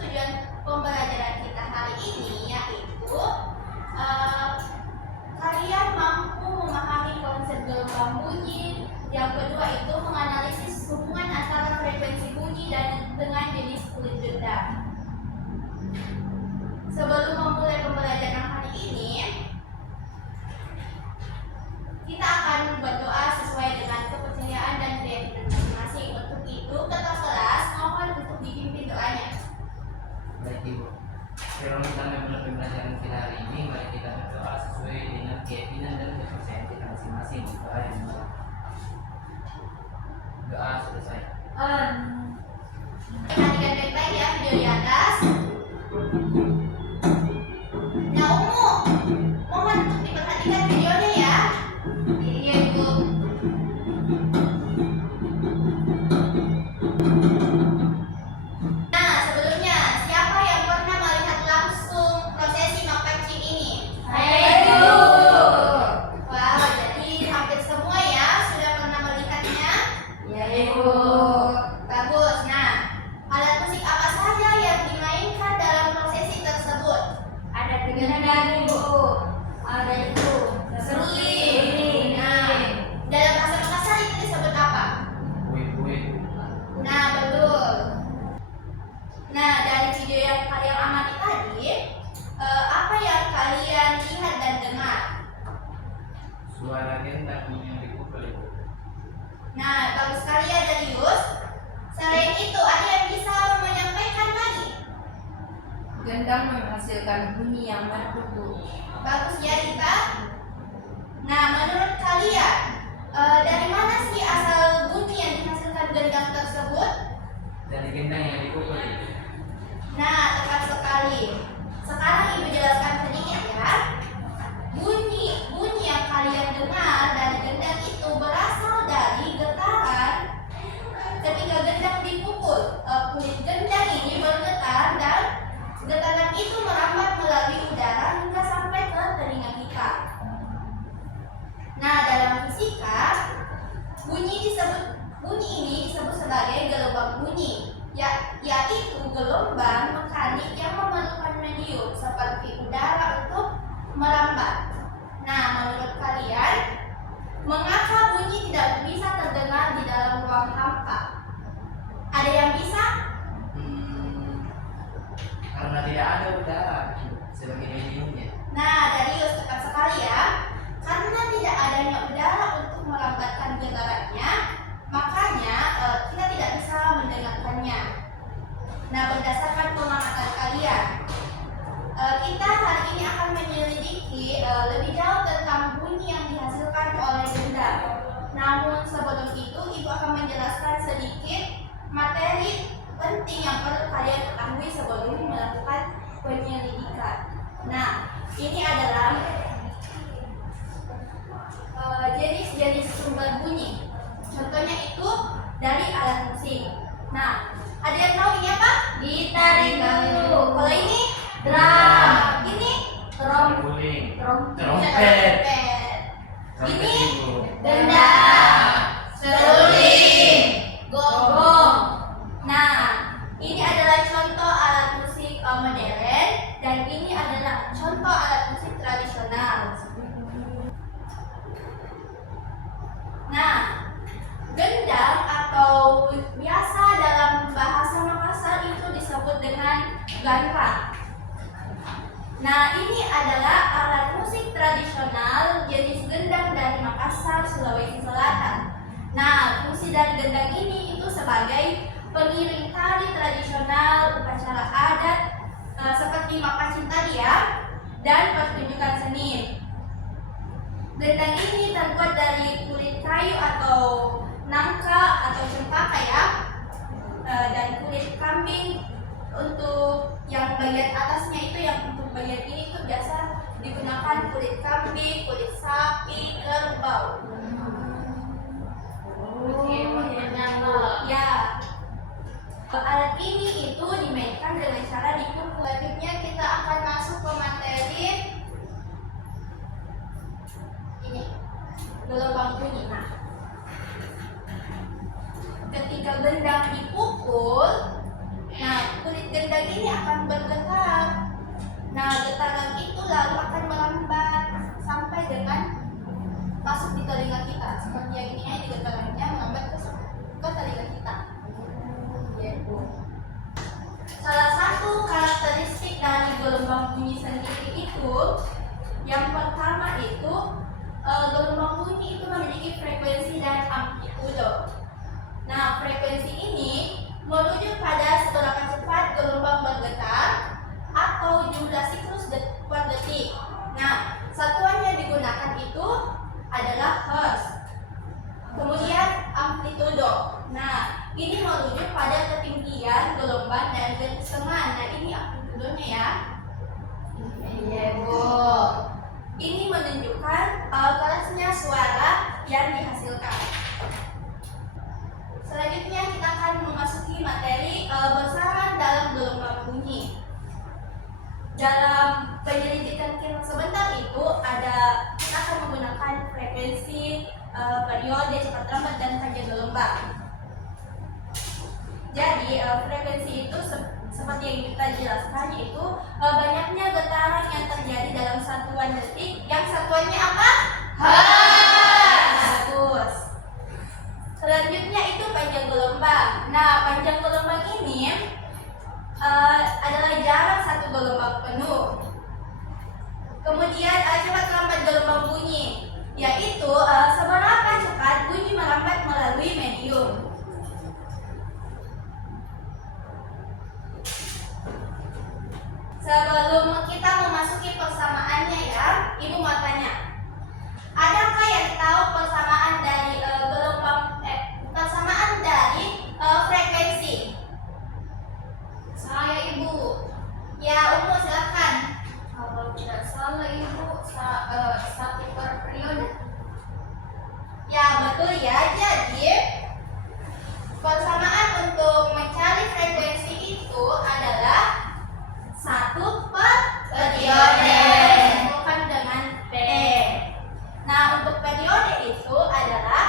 tujuan pembelajaran kita hari ini yaitu kalian mampu memahami konsep gelombang bunyi. Yang kedua itu menganalisis hubungan antara frekuensi bunyi dan dengan jenis kulit gendang. Sebelum memulai pembelajaran hari ini, kita akan berdoa sesuai dengan kepercayaan dan keyakinan masing-masing. Untuk itu, ketua kelas mohon untuk dipimpin doanya. Baik Ibu, sebelum kita memulai pembelajaran kita hari ini, mari kita berdoa sesuai dengan keyakinan dan kepercayaan kita masing-masing. Doa yang dimulai. Doa selesai. Perhatikan baik-baik ya video di atas. Nah, mohon untuk diperhatikan videonya ya. Iya Ibu. Nah, sebelumnya siapa yang pernah melihat langsung prosesi makpancing ini? Saya Ibu. Wow, jadi hampir semua ya sudah pernah melihatnya. Ya Ibu. Bagus. Nah, alat musik apa saja yang dimainkan dalam prosesi tersebut? Ada gendang Ibu. Ada itu. Seruling. Nah, dalam bahasa Makassar itu disebut apa? Kuih-kuih. Nah, betul. Nah, dari video yang kalian amati tadi, apa yang kalian lihat dan dengar? Suara gendang yang dipukul Ibu. Nah, bagus sekali ya Darius. Selain itu, ada yang bisa menyampaikan lagi? Gendang menghasilkan bunyi yang merdu. Bagus ya Rita. Nah, menurut kalian, dari mana sih asal bunyi yang dihasilkan gendang tersebut? Dari gendang yang dipukul Ibu. Nah, tepat sekali. Sekarang Ibu jelaskan sedikit ya. Bunyi yang kalian dengar dari gendang itu berasal dari getaran ketika gendang dipukul. Kulit gendang ini bergetar dan getaran itu merambat melalui udara hingga sampai ke telinga kita. Nah, dalam fisika, bunyi ini disebut sebagai gelombang bunyi, yaitu gelombang mekanik yang memerlukan medium seperti udara untuk merambat. Nah, menurut kalian, mengapa bunyi tidak bisa terdengar di dalam ruang hampa? Ada yang bisa? Karena tidak ada udara sebagai mediumnya. Nah, Darius, tepat sekali ya. Karena tidak adanya udara untuk merambatkan getarannya, makanya kita tidak bisa mendengarkannya. Nah, berdasarkan pengamatan kalian, kita hari ini akan menyelidiki lebih jauh tentang bunyi yang dihasilkan oleh gendang. Namun sebelum itu, Ibu akan menjelaskan sedikit materi penting yang perlu kalian ketahui sebelum melakukan penyelidikan. Nah, ini adalah jenis-jenis sumber bunyi. Contohnya itu dari alat musik. Nah, ada yang tahu ini apa? Gitar dulu. Kalau ini Drum. Ini Guling. Trompet. Trompet. Ini Trompet Ibu. gendang, Seruling. gong. Nah, ini adalah contoh alat musik modern dan ini adalah contoh alat musik tradisional. Nah, gendang atau biasa dalam bahasa Makassar itu disebut dengan ganrang. Nah, ini adalah alat musik tradisional jenis gendang dari Makassar, Sulawesi Selatan. Nah, fungsi dari gendang ini itu sebagai pengiring tari tradisional upacara adat seperti makasih tadi ya, dan pertunjukan seni. Gendang ini terbuat dari kulit kayu atau nangka atau cempaka ya, dan kulit kambing. Untuk yang bagian atasnya itu, yang untuk bagian ini itu biasa digunakan kulit kambing, kulit sapi, kerbau. Ya, alat ini itu dimainkan dengan cara dipukul. Selanjutnya kita akan masuk ke materi ini, gelombang bunyi. Nah, ketika gendang dipukul, nah kulit gendang ini akan bergetar. Nah, getaran itu lalu akan melambat sampai dengan masuk di telinga kita. Seperti yang ini aja getarannya melambat ke telinga kita. Salah satu karakteristik dari gelombang bunyi sendiri itu, yang pertama itu gelombang bunyi itu memiliki frekuensi dan amplitudo. Nah, frekuensi ini merujuk pada seberapa cepat gelombang bergetar atau jumlah siklus per detik. Nah, satuan yang digunakan itu adalah hertz. Kemudian amplitudo. Nah, ini merujuk pada ketinggian gelombang dan kesengan. Nah, ini amplitudonya ya. Iya, Bu. Ini menunjukkan kerasnya suara yang dihasilkan. Selanjutnya kita akan memasuki materi besaran dalam gelombang bunyi. Dalam penyelidikan kita sebentar itu kita akan menggunakan frekuensi, periode, cepat lambat, dan panjang gelombang. Jadi frekuensi itu seperti yang kita jelaskan, yaitu banyaknya getaran yang terjadi dalam satuan detik. Yang satuannya apa? Hertz. Bagus. Selanjutnya itu panjang gelombang. Nah, panjang gelombang ini adalah jarak satu gelombang penuh. Kemudian cepat lambat gelombang bunyi, yaitu seberapa cepat bunyi merambat melalui medium. Sebelum kita memasuki persamaannya ya, Ibu mau tanya, adakah yang tahu persamaan dari persamaan dari frekuensi? Saya, Ibu. Ya, Umu silakan. Kalau tidak salah, Ibu, satu per periode. Ya, betul ya. Jadi persamaan untuk mencari frekuensi itu adalah 1 per periode, bukan dengan P. Nah, untuk periode itu adalah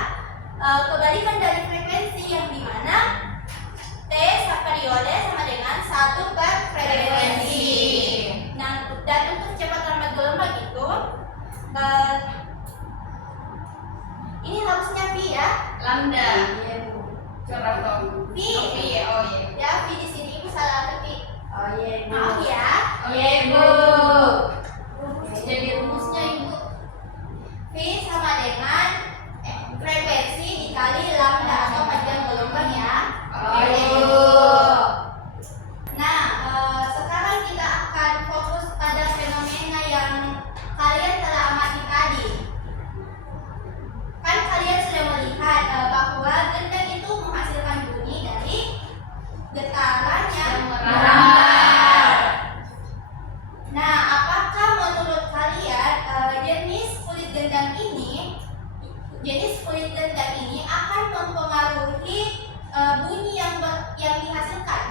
kebalikan dari frekuensi, yang dimana T periode sama dengan 1 per frekuensi. Nah, dan untuk cepat lambat gelombang itu ini harusnya V ya. Lambda. Iya, Bu. Coba dong. V. Oh iya. Ya, V di sini Ibu salah ketik. Oh iya, Bu. Maaf ya. Iya, Bu. Jadi rumusnya, Ibu. V sama dengan frekuensi dikali lambda atau panjang gelombang ya. Oh iya, Bu. Nah, sekarang kita akan fokus pada fenomena yang kalian telah amati tadi. Kan kalian sudah melihat bahwa gendang itu menghasilkan bunyi dari getaran yang merambat. Nah, apakah menurut kalian jenis kulit gendang ini akan mempengaruhi bunyi yang dihasilkan?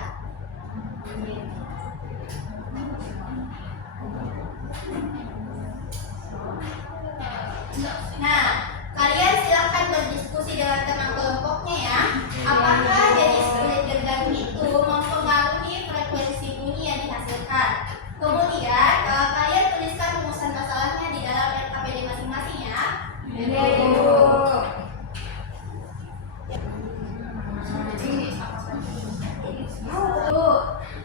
Nah, kalian silakan berdiskusi dengan teman kelompoknya ya. Apakah jenis kulit gendang itu mempengaruhi frekuensi bunyi yang dihasilkan? Kemudian kalian tuliskan rumusan masalahnya di dalam RKPD masing-masing ya. Iya, Bu. Bu,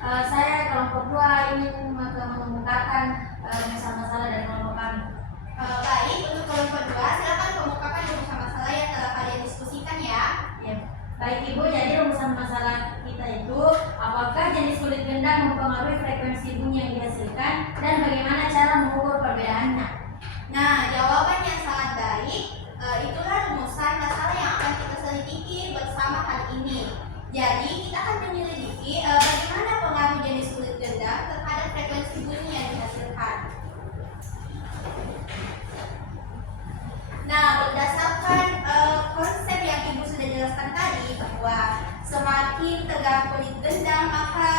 saya kelompok 2 ingin mengemukakan masalah-masalah dari kelompok kami. Baik, untuk kelompok 2 silakan kemukakan rumusan masalah yang telah kalian diskusikan ya. Ya. Baik, Ibu, jadi rumusan masalah kita itu, apakah jenis kulit gendang mempengaruhi frekuensi bunyi yang dihasilkan dan bagaimana cara mengukur perbedaannya? Nah, jawaban yang sangat baik. Itulah rumusan masalah yang akan kita selidiki bersama hari ini. Jadi, kita akan menyelidiki bagaimana pengaruh jenis kulit gendang terhadap frekuensi bunyi yang dihasilkan. Nah, berdasarkan konsep yang Ibu sudah jelaskan tadi, bahwa semakin tegang kulit gendang maka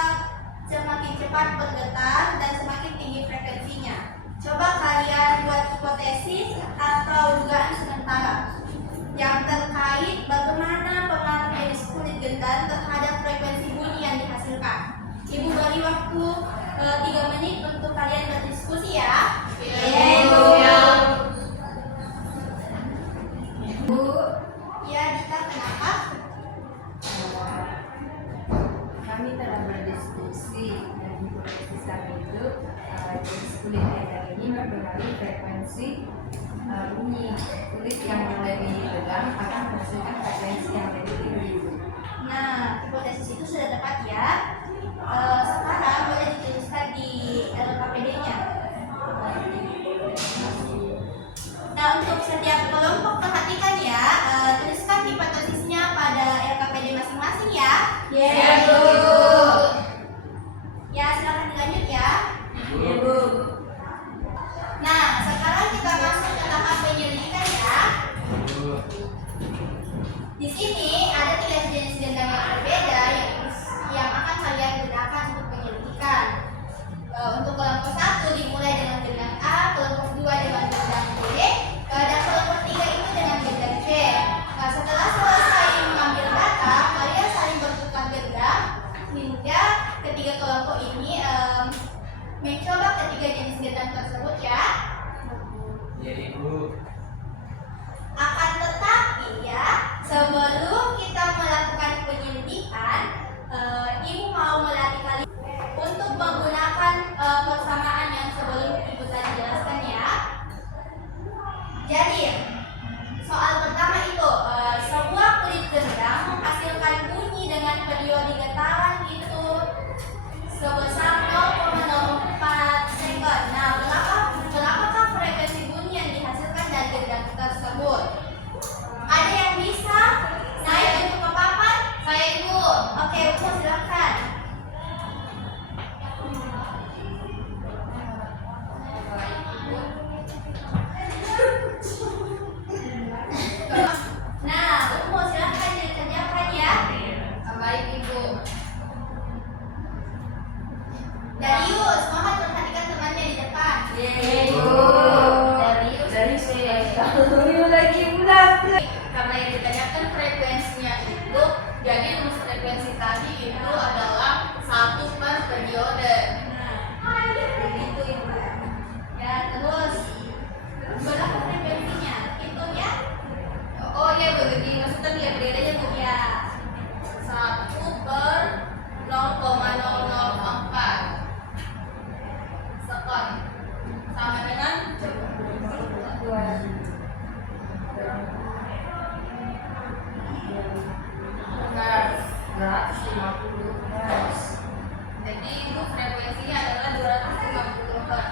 semakin cepat bergetar dan semakin tinggi frekuensinya. Coba kalian buat hipotesis atau dugaan sementara yang terkait bagaimana pengaruh jenis kulit gendang terhadap frekuensi bunyi yang dihasilkan. Ibu menit untuk kalian berdiskusi ya. Ibu. Bu, Ya, Dita, kenapa? Kami telah berdiskusi dan hipotesis kami itu jenis kulit letter ini mempengaruhi frekuensi bunyi. Kulit yang lebih tegang akan menghasilkan frekuensi yang lebih tinggi. Nah, hipotesis itu sudah tepat ya. Sekarang boleh dituliskan di LKPD-nya. Nah, untuk setiap kelompok perhatikan ya, tuliskan hipotesisnya pada LKPD masing-masing ya. Ya, Bu. Ya, silakan dilanjut ya. Ibu. Nah, sekarang kita masuk ke tahap penyelidikan ya. Di sini ada 3 jenis gendang yang berbeda yang akan kalian gunakan untuk penyelidikan. Untuk kelompok 1 dimulai dengan gendang A, kelompok 2 dengan gendang B, dan kelompok 3 itu dengan gendang C. Nah, setelah selesai mengambil data, kalian saling bertukar gendang hingga ketiga kelompok ini mencoba ketiga jenis gendang tersebut ya. Ya, Ibu. Akan tetapi ya, sebelum kita melakukan penyelidikan, Ibu mau melatih kalian untuk menggunakan persamaan yang sebelum Ibu tadi jelaskan ya. Jadi, soal pertama itu, sebuah kulit gendang menghasilkan bunyi dengan periode getaran itu sebesar 0,04 sekon. Nah, berapakah frekuensi bunyi yang dihasilkan dari gendang tersebut? Ada yang bisa naik untuk ke papan? Saya, Ibu. Oke, Ibu silakan. Nah, Ibu silakan dikerjakan ya. Baik, Ibu. Darius, mohon perhatikan temannya di depan. Ibu. Dari saya lagi ulang. karena yang ditanyakan frekuensinya itu, jadi rumus frekuensi tadi itu adalah 1 per periode. Begitu, Ibu. Ya, terus berapa frekuensinya? Hitung ya. Oh iya, begitu maksudnya dia periodenya Bu. Ya. 1 per 0,004 sekon sama dengan jadi itu frekuensinya adalah 250 Hz.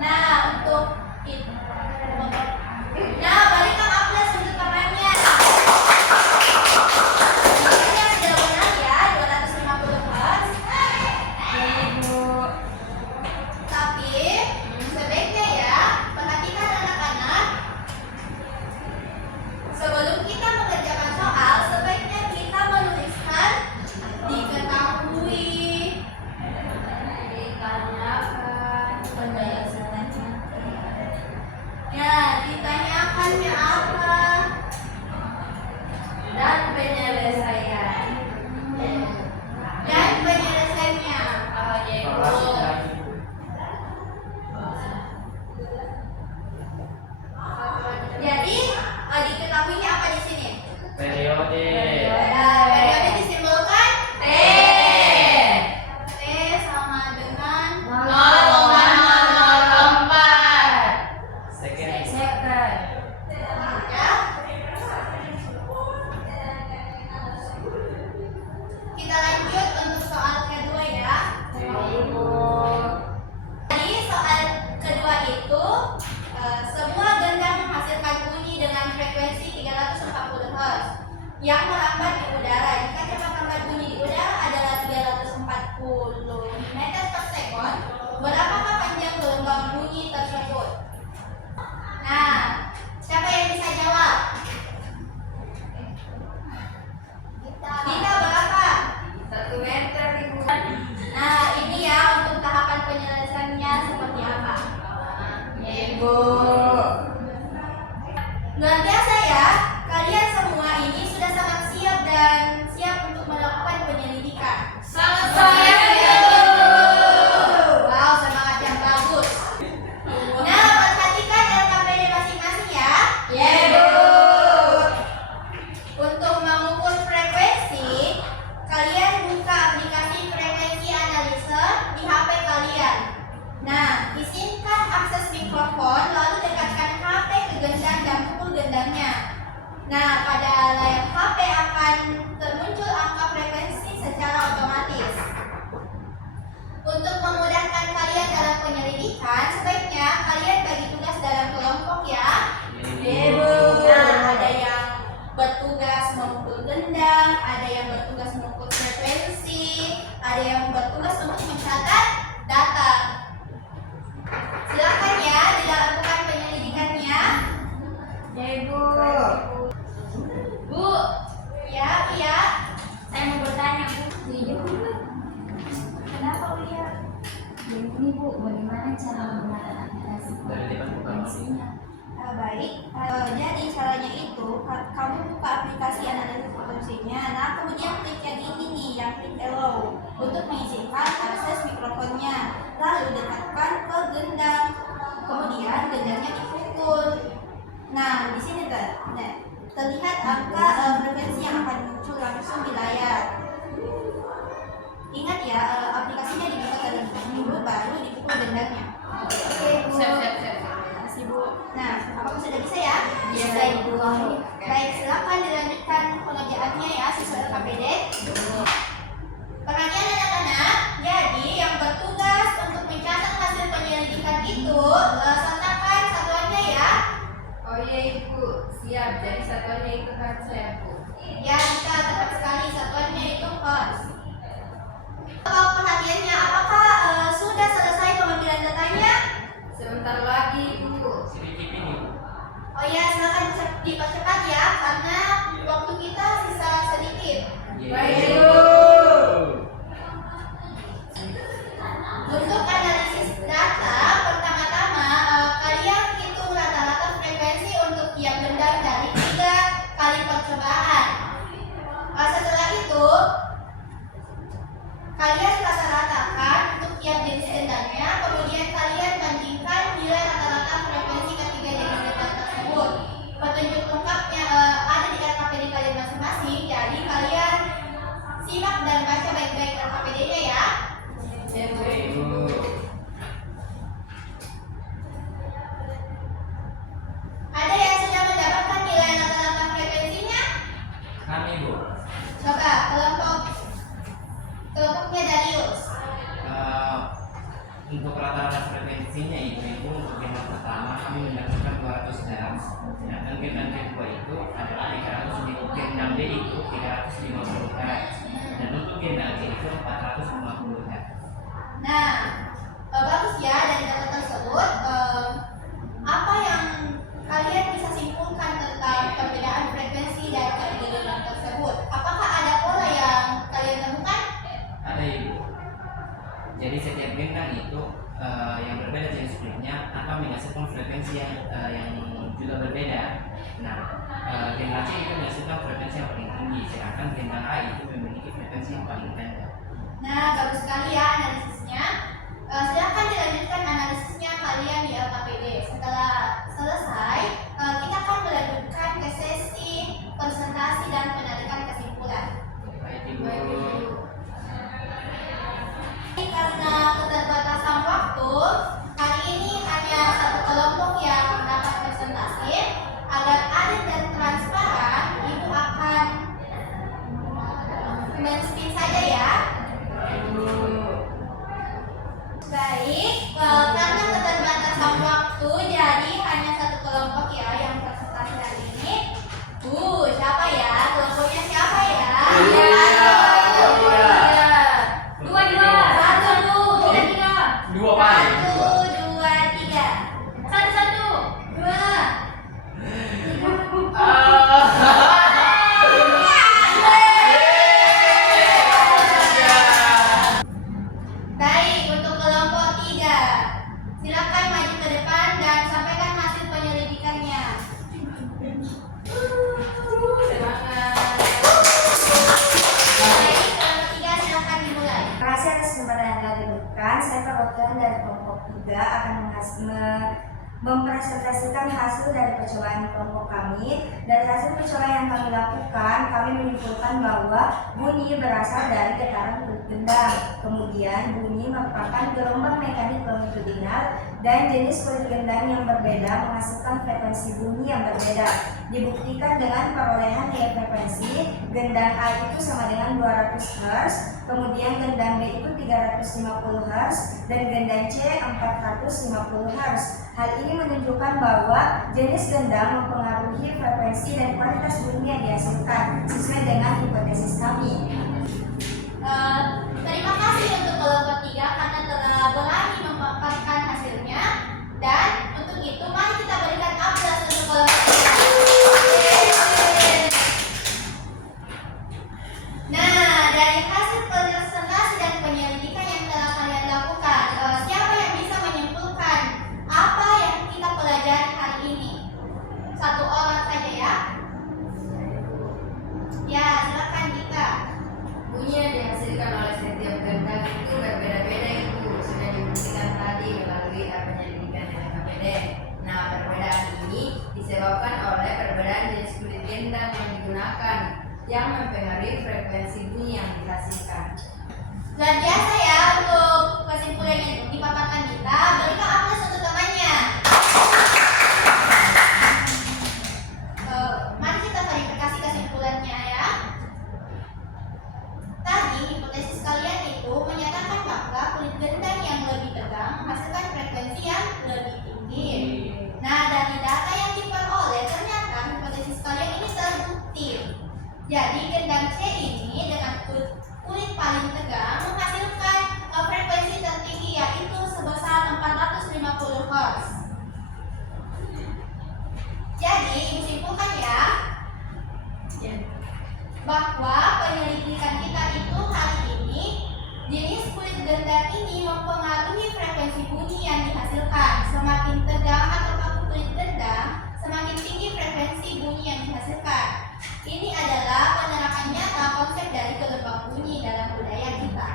Nah, untuk itu. Nah, balikan upload untuk temannya. Ini yang sudah benar ya, 250 Hz. Ibu. Tapi sebaiknya ya, perhatikan anak-anak. Sebelum kita mengerjakan soal, sebaiknya kita menuliskan diketahui, ditanyakan, penjelasannya. Ya, ditanyakannya apa? Dan penyelesaian. Dan penyelesaiannya. Jadi, diketahuinya apa di sini? Periode. Periode disimbolkan T. T sama dengan 0,004 Second. ya. Kita lanjut untuk soal kedua ya. Jadi soal kedua itu sebuah gendang menghasilkan bunyi dengan frekuensi 340 Hz yang merambat di udara. Jika kecepatan bunyi di udara adalah 340 meter per sekon, berapakah panjang gelombang bunyi tersebut? Nah, siapa yang bisa jawab? Dita berapa? 1 meter, Ibu. Nah, ini ya untuk tahapan penyelesaiannya seperti apa? Ibu. Luar biasa ya, kalian semua ini sudah sangat siap dan siap untuk melakukan penyelidikan. Sangat sayang, Ibu. Wow, semangat Nah, pada layar HP akan termuncul angka frekuensi secara otomatis. Untuk memudahkan kalian dalam penyelidikan, sebaiknya kalian bagi tugas dalam kelompok ya. Nah, ada yang bertugas memukul gendang, ada yang bertugas mengukur frekuensi, ada yang bertugas untuk mencatat data. Silakan ya dilakukan penyelidikannya. Ya Ibu. Bu, ya, iya. Saya mau bertanya Bu. Iya Bu. Kenapa Uya? Ini Bu, bagaimana cara menggunakan aplikasi Dari depan ke bawah. frekuensinya? Baik, jadi caranya itu kamu buka aplikasi analisis frekuensinya. Nah, kemudian klik yang ini nih, yang klik allow untuk mengizinkan akses mikrofonnya. Lalu dekatkan ke gendang, kemudian gendangnya dipukul. Nah, di sini terlihat angka frekuensi yang akan muncul langsung di layar. Ingat ya, aplikasinya dibuka terlebih dahulu baru dipukul gendangnya. Oke, Bu. Kasih Bu. Nah, apakah sudah bisa ya? Bisa, Ibu. Baik, silakan dilanjutkan pengerjaannya ya sesuai KPD. Perhatian anak-anak, jadi yang bertugas untuk mencatat hasil penyelidikan itu sertakan satuannya ya. Oh iya Ibu, siap. Jadi satuannya itu kan saya Bu. Ya, bisa tepat sekali satuannya itu hertz. Kalau perhatiannya, apakah sudah selesai pengambilan datanya? Sebentar lagi Bu. Sedikit ini. Oh ya, silakan dipercepat ya, karena waktu kita sisa sedikit. Baik, Yeay. Bu. Untuk analisis data, pertama-tama kalian hitung rata-rata frekuensi untuk tiap gendang dari 3 kali percobaan. Setelah itu, kalian rata-ratakan untuk tiap jenis gendangnya, kemudian kalian bandingkan nilai rata-rata frekuensi ketiga jenis gendang tersebut. Petunjuk lengkapnya ada di RKPD kalian masing-masing, jadi kalian simak dan baca baik-baik RKPD-nya ya. Ya Bu. Ibu. Ada yang sudah mendapatkan nilai rata-rata frekuensinya? Kami Bu. Coba kelompoknya Darius. Untuk rata-rata frekuensinya itu untuk gendang pertama kami mendapatkan 200 Hz, sedangkan gendang kedua itu adalah 300, gendang D itu 350 Hz, dan untuk gendang C itu 450 Hz. Nah, bagus ya dari data tersebut. Apa yang kalian bisa simpulkan tentang perbedaan frekuensi dari ketiga gendang tersebut? Apakah ada pola yang kalian temukan? Ada Ibu. Jadi setiap gendang itu yang berbeda jenis kulitnya akan menghasilkan frekuensi yang juga berbeda. Nah, gendang C itu menghasilkan frekuensi yang paling tinggi, sedangkan gendang A itu memiliki frekuensi yang paling rendah. Nah, bagus sekali ya analisisnya. Silakan dilanjutkan analisisnya kalian di LKPD. Setelah selesai, kita akan melanjutkan ke sesi presentasi dan penarikan kesimpulan. Baik Ibu. Karena keterbatasan waktu, hari ini hanya satu kelompok yang dapat presentasi. Agar adil dan transparan, Ibu akan men-spin saja ya. Baik, karena keterbatasan waktu, jadi hanya satu kelompok ya yang presentasi hari ini. Siapa ya? Kelompoknya siapa ya? Dua kali. 1, 2, 3. Satu, 2. Baik, untuk kelompok 3, silakan maju ke depan dan sampaikan hasil penyelidikannya. Semangat. Baik, kelompok 3 silakan dimulai. Terima kasih atas kesempatan yang telah diberikan. Saya perwakilan dari kelompok 3 akan mempresentasikan hasil dari percobaan kelompok kami. Dari hasil percobaan yang kami lakukan, kami menyimpulkan bahwa bunyi berasal dari getaran kulit gendang. Kemudian bunyi merupakan gelombang mekanik longitudinal dan jenis kulit gendang yang berbeda menghasilkan frekuensi bunyi yang berbeda. Dibuktikan dengan perolehan nilai frekuensi gendang A itu sama dengan 200 Hz, kemudian gendang B itu 350 Hz, dan gendang C 450 Hz. Hal ini menunjukkan bahwa jenis gendang mempengaruhi frekuensi dan kualitas bunyi yang dihasilkan sesuai dengan hipotesis kami. Terima kasih untuk kelompok 3 karena telah berani memaparkan hasilnya, dan untuk itu mari kita berikan aplaus untuk kelompok 3. Nah, dari hasil presentasi dan penyelidikan yang telah kalian lakukan, siapa yang bisa menyimpulkan apa yang kita pelajari hari ini? Satu orang saja ya. Ya, silakan Dika. Bunyi yang dihasilkan oleh setiap gendang itu berbeda-beda, Ibu. Sudah dibuktikan tadi melalui penyelidikan dari KPD. Nah, perbedaan ini disebabkan oleh perbedaan jenis kulit gendang yang digunakan yang mempengaruhi frekuensi bunyi yang dihasilkan. Luar biasa ya untuk kesimpulan yang dipaparkan kita. Berikan aplaus untuk temannya. Mari kita verifikasi kesimpulannya ya. Tadi hipotesis kalian itu menyatakan bahwa kulit gendang yang lebih tegang menghasilkan frekuensi yang lebih tinggi. Nah, dari data yang diperoleh ternyata hipotesis kalian ini terbukti. Jadi gendang C ini dengan kulit paling tegang menghasilkan frekuensi tertinggi, yaitu sebesar 450 Hz. Jadi Ibu simpulkan ya bahwa penyelidikan kita itu hari ini, jenis kulit gendang ini mempengaruhi frekuensi bunyi yang dihasilkan. Semakin tegang atau kaku kulit gendang, semakin tinggi frekuensi bunyi yang dihasilkan. Ini adalah penerapan nyata konsep dari gelombang bunyi dalam budaya kita.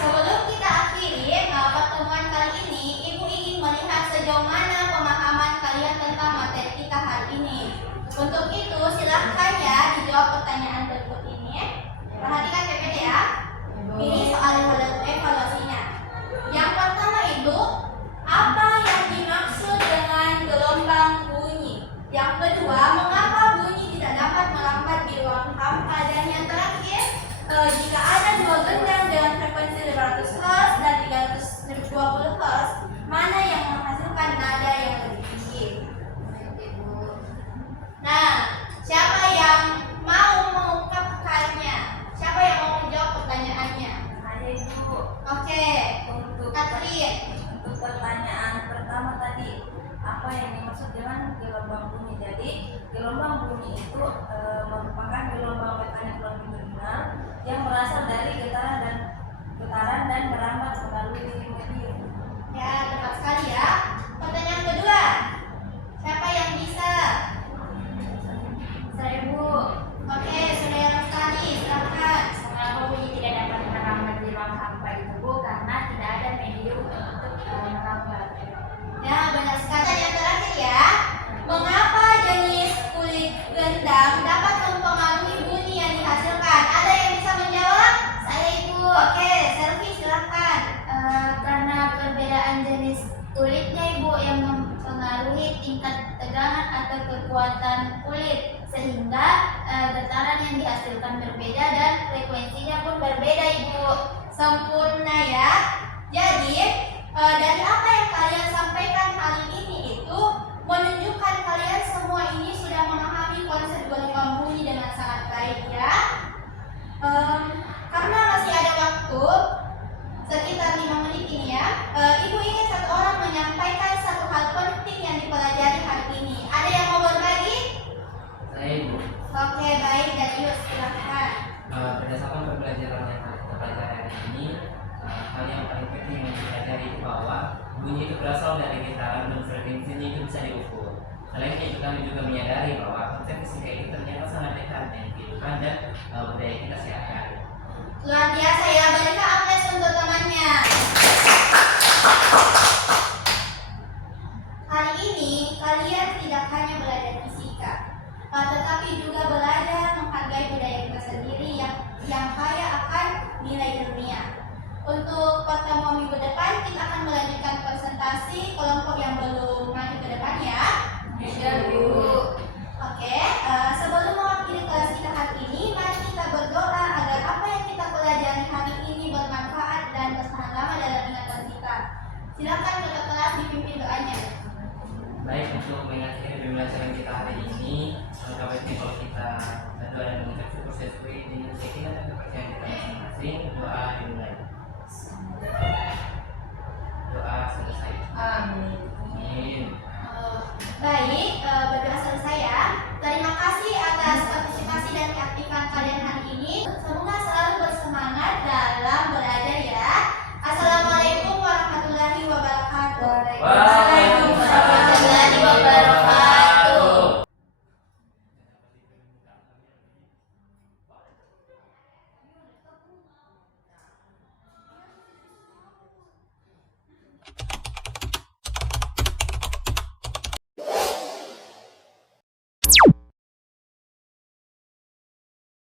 Sebelum kita akhiri pertemuan kali ini, Ibu ingin melihat sejauh mana pemahaman kalian tentang materi kita hari ini. Untuk itu, silahkan ya dijawab pertanyaan berikut ini. Perhatikan PPT ya. Ini soal evaluasinya. Yang pertama itu, apa yang dimaksud dengan gelombang bunyi? Yang kedua, mengapa bunyi tidak dapat melambat di ruang hampa? Dan yang terakhir, jika ada dua gendang dengan frekuensi 500 Hz dan 320 Hz, mana yang menghasilkan nada yang lebih tinggi? Nah, siapa yang mau mengungkapkannya? Siapa yang mau menjawab pertanyaannya? Ada Ibu. Oke, Untuk Katrin. Untuk pertanyaan pertama tadi, apa yang dimaksud dengan gelombang bunyi? Jadi gelombang bunyi itu merupakan gelombang mekanik longitudinal yang berasal dari getaran dan merambat melalui medium. Ya, tepat sekali ya. Pertanyaan kedua, siapa yang bisa? Saya Bu. Oke, saudara sekali, silakan. Mengapa bunyi tidak dapat merambat di ruang hampa itu Bu? Karena tidak ada medium untuk merambat. Ya, benar sekali. Yang terakhir ya, mengapa jenis kulit gendang dapat mempengaruhi bunyi yang dihasilkan? Ada yang bisa menjawab? Saya Ibu. Oke, Selvi silakan. Karena perbedaan jenis kulitnya Ibu yang mempengaruhi tingkat tegangan atau kekuatan kulit, sehingga getaran yang dihasilkan berbeda dan frekuensinya pun berbeda Ibu. Sempurna ya. Jadi dari apa yang kalian sampaikan hari ini itu menunjukkan kalian semua ini sudah memahami konsep gelombang bunyi dengan sangat baik ya. Karena masih ada waktu sekitar 5 menit ini ya, Ibu ingin satu orang menyampaikan satu hal penting yang dipelajari hari ini. Ada yang mau berbagi? Saya Ibu. Oke, baik, Darius silakan. Berdasarkan pembelajaran yang kita pelajari hari ini, hal yang paling penting yang dipelajari itu bahwa bunyi itu berasal dari getaran dan frekuensinya itu bisa diukur. Selain itu kami juga menyadari bahwa konsep fisika itu ternyata sangat dekat dengan kehidupan dan budaya kita sehari-hari. Luar biasa ya, berikan aplaus untuk temannya. Hari ini kalian tidak hanya belajar fisika, tetapi juga belajar menghargai budaya kita sendiri yang kaya akan nilai ilmiah. Untuk pertemuan minggu depan kita akan melanjutkan presentasi kelompok yang belum maju ke depan ya. Iya, Bu. Oke, sebelum mewakili kelas kita hari ini, mari kita berdoa agar apa yang kita pelajari hari ini bermanfaat dan bertahan lama dalam ingatan kita. Silakan ketua kelas dipimpin doanya. Baik, untuk mengakhiri pembelajaran kita hari ini, alangkah baiknya kalau kita berdoa dan mengucap syukur sesuai dengan keyakinan dan kepercayaan kita masing-masing. Doa